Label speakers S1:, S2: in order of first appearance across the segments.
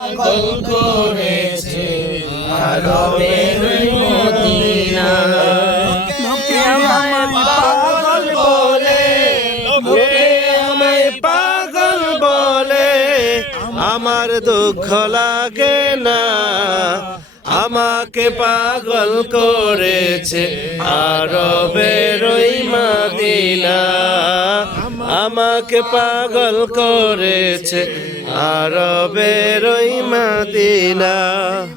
S1: পাগল পাগল বলে পাগল বলে আমার দুঃখ লাগে না। আমাকে পাগল করেছে আরবের মদিনা। আমাকে পাগল করেছে আরবের ওই মাদিনা।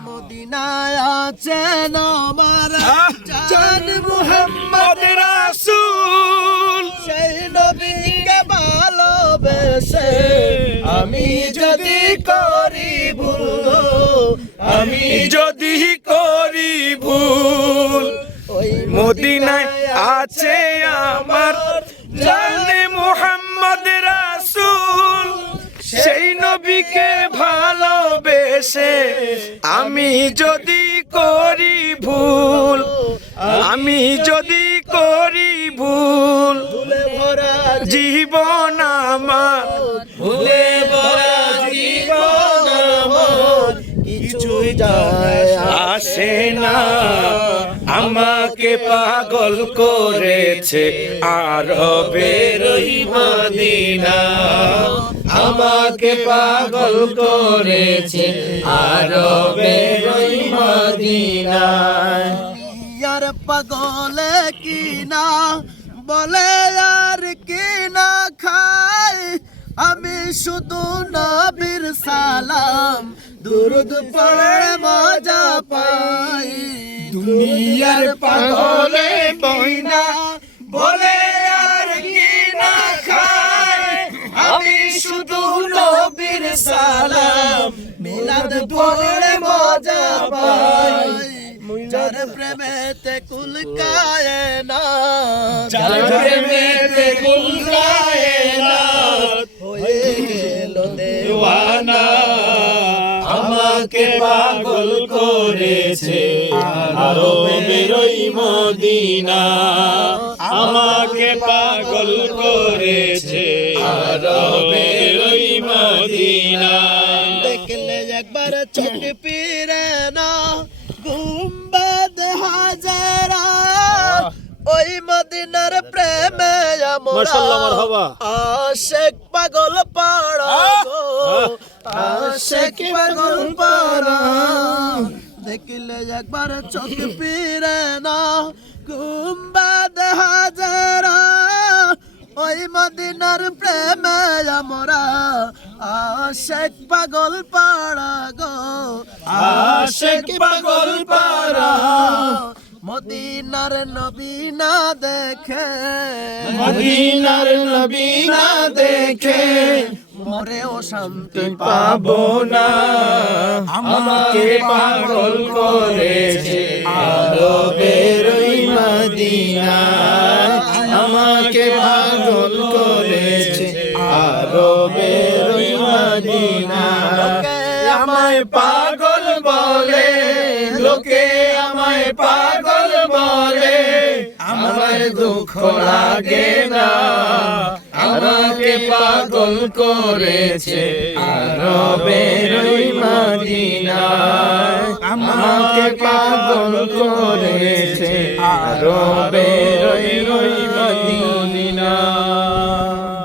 S2: মদিনায় আছেন আমার জান
S1: মোহাম্মদ রাসূল।
S2: সেই নবীকে ভালোবেসে আমি যদি করি ভুল
S1: আমি যদি করি ভুল
S2: ওই
S1: মদিনায় আছে আমার জানে মোহাম্মদ রাসূল সেই নবীকে ভালোবেসে আমি যদি করি ভুল আমি যদি করি ভুল জীবন আমার ভুলে ভরা জীবন আমার
S2: কিছুই যায়
S1: আসে না। আমাকে পাগল করেছে আরবের মদিনা। আমাকে পাগল করেছে আরবের মদিনা।
S2: ইয়ার পাগলে কি না বলে আর কি না খাই আমি শুধু নবীর সালাম দুরুদ পড়ে মজা পাই।
S1: দুনিয়ার পাগলে বইনা বলে আর কি না খায়। আমি শুধু নবীর সালাম
S2: মিলাদ পড়ে মজা পাই। যার প্রেমেতে কুল কায় না
S1: যার প্রেমেতে কুল কায়ে না
S2: হয়ে গেল
S1: দেওয়ানা। আমাকে পাগল করেছে? আরও বেরোই মদিনা। আমাকে পাগল করেছে। আরও বেরোই মদিনা।
S2: দেখলে একবার চোখ পিরে না গুম্বাদ হাজারা। ওই মদিনার প্রেমে
S1: মাশাআল্লাহ,
S2: আমরা। আশেক পাগল গো আশেক পাগল পাড়া দেখলে একবার চোখ পিরে না। গুম্বাদ হাজারা ওই মদিনার প্রেমে আমরা আশেক পাগল পাড়া গো।
S1: আশেক পাগল পাড়া।
S2: মদিনার নবী না দেখে।
S1: মদিনার নবী না দেখে।
S2: মরে ও শান্তি
S1: পাবো না। আমাকে পাগল করেছে। আরও বেরোই মদিনা আমাকে পাগল করেছে আরও বেরোই মদিনা আমায় পাগল বলে। লোকে আমায় পাগল আমার দুঃখ লাগে না। আমাকে পাগল করেছে আরও বেরোই মদিনা আমাকে পাগল করেছে রবে